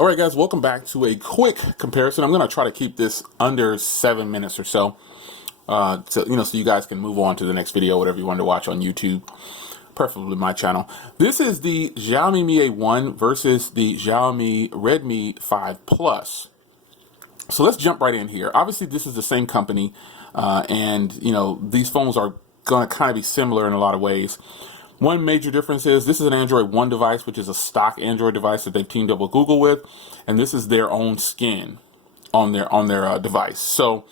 All right, guys, welcome back to a quick comparison. I'm going to try to keep this under 7 minutes or so, so you guys can move on to the next video, whatever you want to watch on YouTube, preferably my channel. This is the Xiaomi Mi A1 versus the Xiaomi Redmi 5 Plus. So let's jump right in here. Obviously, this is the same company, and these phones are going to kind of be similar in a lot of ways. One major difference is this is an Android One device, which is a stock Android device that they've teamed up with Google with, and this is their own skin on their device. So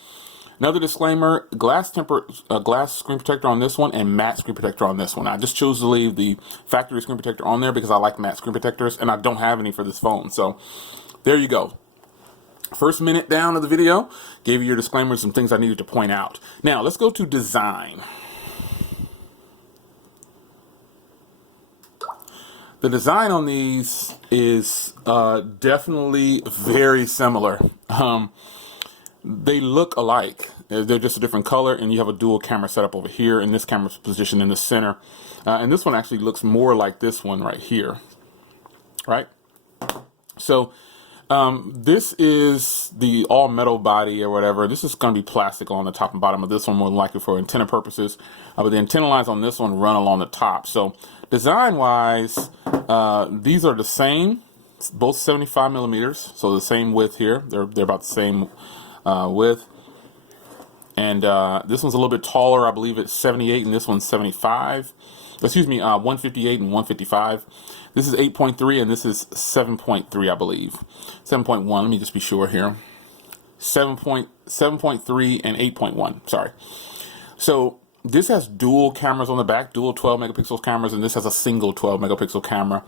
another disclaimer: glass screen protector on this one and matte screen protector on this one. I just chose to leave the factory screen protector on there because I like matte screen protectors, and I don't have any for this phone. So there you go. First minute down of the video, gave you your disclaimers, some things I needed to point out. Now let's go to design. The design on these is definitely very similar. They look alike. They're just a different color, and you have a dual camera setup over here, and this camera's positioned in the center. And this one actually looks more like this one right here, right? So this is the all metal body or whatever. This is going to be plastic on the top and bottom of this one, more than likely for antenna purposes. But the antenna lines on this one run along the top. So design wise, these are the same, both 75 millimeters. So the same width here. They're about the same width. And this one's a little bit taller. I believe it's 78, and this one's 75. Excuse me, 158 and 155. This is 8.3 and this is 7.3, I believe. 7.1, let me just be sure here. 7.3 and 8.1, sorry. So this has dual cameras on the back, dual 12 megapixel cameras, and this has a single 12 megapixel camera.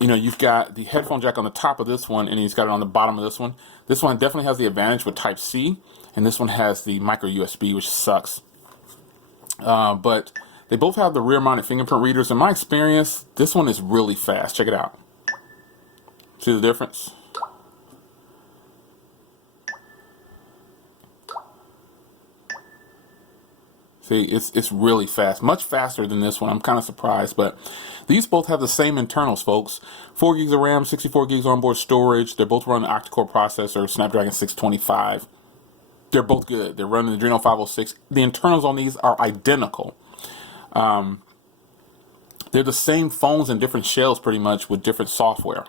You've got the headphone jack on the top of this one, and you've got it on the bottom of this one. This one definitely has the advantage with Type-C, and this one has the micro USB, which sucks. But they both have the rear-mounted fingerprint readers. In my experience, this one is really fast. Check it out. See the difference? See, it's really fast. Much faster than this one. I'm kind of surprised, but these both have the same internals, folks. 4 gigs of RAM, 64 gigs onboard storage. They're both running the octa-core processor, Snapdragon 625. They're both good. They're running the Adreno 506. The internals on these are identical. They're the same phones in different shells pretty much with different software.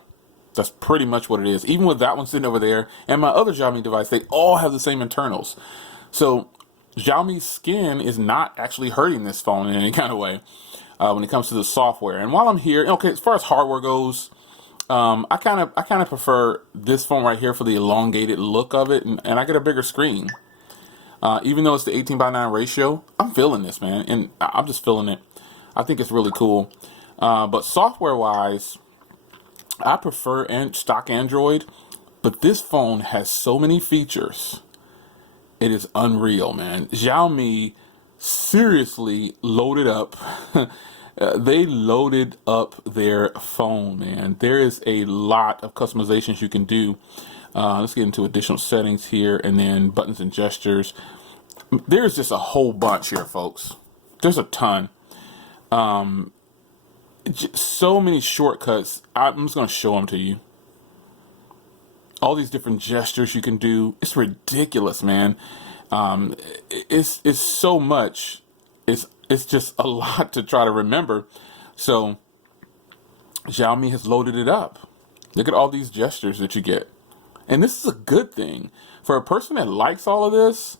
That's pretty much what it is. Even with that one sitting over there and my other Xiaomi device, they all have the same internals. So Xiaomi's skin is not actually hurting this phone in any kind of way when it comes to the software. And while I'm here, okay, as far as hardware goes, I kind of prefer this phone right here for the elongated look of it, and I get a bigger screen. Even though it's the 18:9 ratio, I'm feeling this, man, and I'm just feeling it. I think it's really cool. But software-wise, I prefer stock Android, but this phone has so many features. It is unreal, man. Xiaomi seriously loaded up. They loaded up their phone, man. There is a lot of customizations you can do. Let's get into additional settings here, and then buttons and gestures. There's just a whole bunch here, folks. There's a ton. So many shortcuts. I'm just going to show them to you. All these different gestures you can do. It's ridiculous, man. It's so much. It's just a lot to try to remember. So Xiaomi has loaded it up. Look at all these gestures that you get. And this is a good thing. For a person that likes all of this,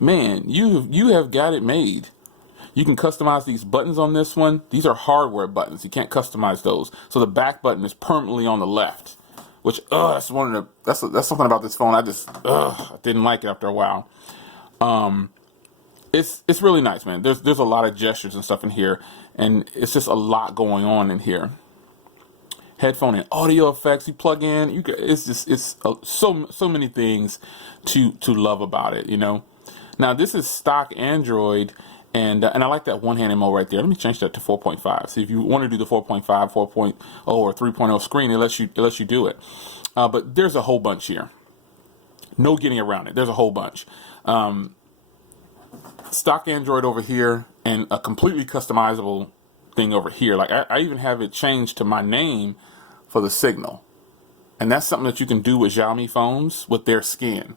man, you have got it made. You can customize these buttons on this one. These are hardware buttons. You can't customize those. So the back button is permanently on the left, which that's something about this phone I just didn't like it after a while. It's really nice, man. There's a lot of gestures and stuff in here, and it's just a lot going on in here. Headphone and audio effects you plug in. It's so many things to love about it, Now this is stock Android, and I like that one-handed mode right there. Let me change that to 4.5. So if you want to do the 4.5, 4.0, or 3.0 screen, it lets you do it. But there's a whole bunch here. No getting around it. There's a whole bunch. Stock Android over here, and a completely customizable thing over here. Like I even have it changed to my name for the signal. And that's something that you can do with Xiaomi phones with their skin.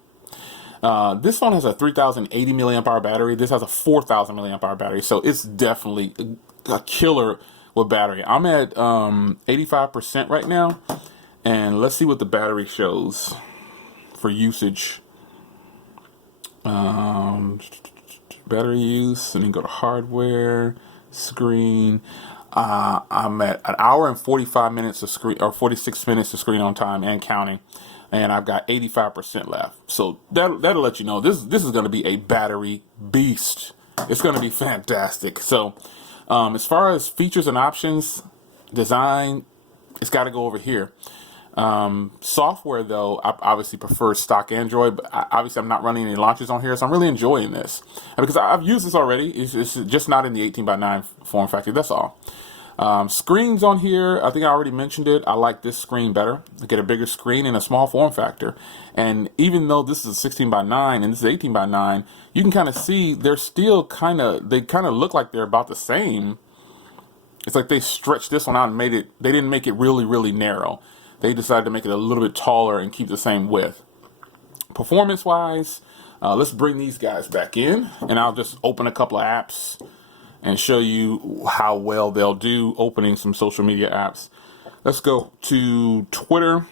This phone has a 3080 milliamp hour battery. This has a 4000 milliamp hour battery. So it's definitely a killer with battery. I'm at 85% right now. And let's see what the battery shows for usage. Battery use, and then go to hardware, screen. I'm at an hour and 45 minutes of screen, or 46 minutes of screen on time and counting, and I've got 85% left. So that'll let you know this is going to be a battery beast. It's going to be fantastic. So as far as features and options, design, it's got to go over here. Software, though, I obviously prefer stock Android, but obviously I'm not running any launches on here, so I'm really enjoying this. And because I've used this already, it's just not in the 18:9 form factor, that's all. Screens on here, I think I already mentioned it. I like this screen better. I get a bigger screen in a small form factor. And even though this is 16:9 and this is 18:9, you can kind of see they're still they kind of look like they're about the same. It's like they stretched this one out and they didn't make it really, really narrow. They decided to make it a little bit taller and keep the same width. Performance-wise, let's bring these guys back in, and I'll just open a couple of apps and show you how well they'll do opening some social media apps. Let's go to Twitter.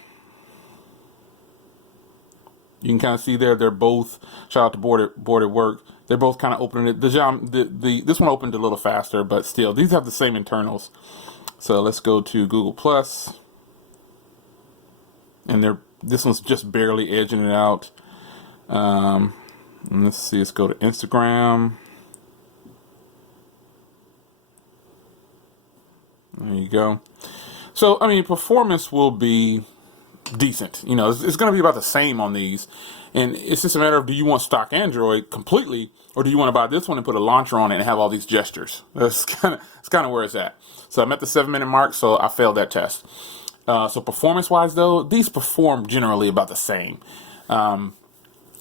You can kind of see there, they're both, shout out to Board at Work, they're both kind of opening it. This one opened a little faster, but still, these have the same internals. So let's go to Google Plus. And this one's just barely edging it out. And let's see, let's go to Instagram. There you go. So, I mean, performance will be decent. You know, it's going to be about the same on these. And it's just a matter of, do you want stock Android completely, or do you want to buy this one and put a launcher on it and have all these gestures? It's kind of where it's at. So I'm at the 7-minute mark, so I failed that test. So performance-wise, though, these perform generally about the same. I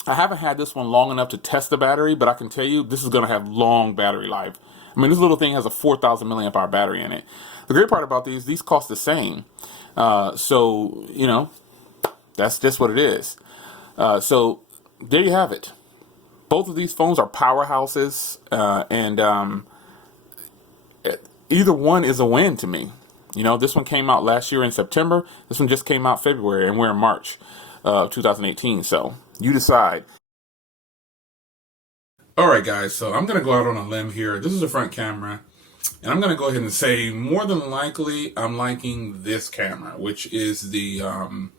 haven't had this one long enough to test the battery, but I can tell you this is going to have long battery life. I mean, this little thing has a 4000 milliamp hour battery in it. The great part about these cost the same. So, you know, that's just what it is. So there you have it. Both of these phones are powerhouses, and either one is a win to me. You know, this one came out last year in September. This one just came out February, and we're in March of 2018. So you decide. All right, guys. So I'm going to go out on a limb here. This is the front camera. And I'm going to go ahead and say more than likely I'm liking this camera, which is the Xiaomi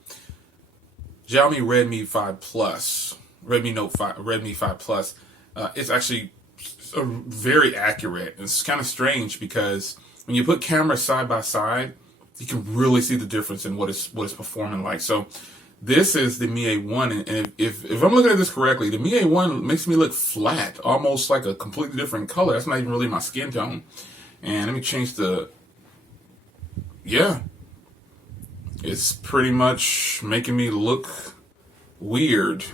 Redmi 5 Plus. Redmi 5 Plus. It's actually very accurate. It's kind of strange because when you put cameras side by side, you can really see the difference in what it's performing like. So this is the Mi A1, and if I'm looking at this correctly, the Mi A1 makes me look flat, almost like a completely different color. That's not even really my skin tone. And let me change yeah, it's pretty much making me look weird.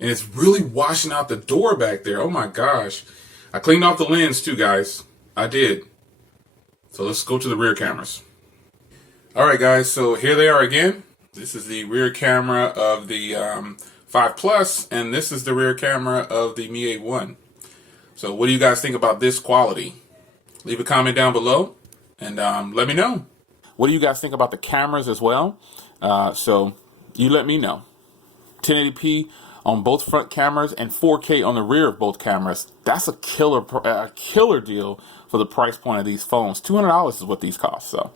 And it's really washing out the door back there. Oh my gosh. I cleaned off the lens too, guys. I did. So let's go to the rear cameras. All right, guys, so here they are again. This is the rear camera of the 5 Plus, and this is the rear camera of the Mi A1. So what do you guys think about this quality? Leave a comment down below, and let me know. What do you guys think about the cameras as well? So you let me know. 1080p on both front cameras and 4K on the rear of both cameras. That's a killer deal for the price point of these phones. $200 is what these cost. So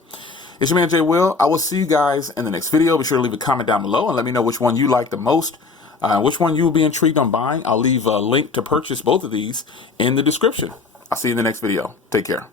it's your man Jay Will. I will see you guys in the next video. Be sure to leave a comment down below and let me know which one you like the most, which one you will be intrigued on buying. I'll leave a link to purchase both of these in the description. I'll see you in the next video. Take care.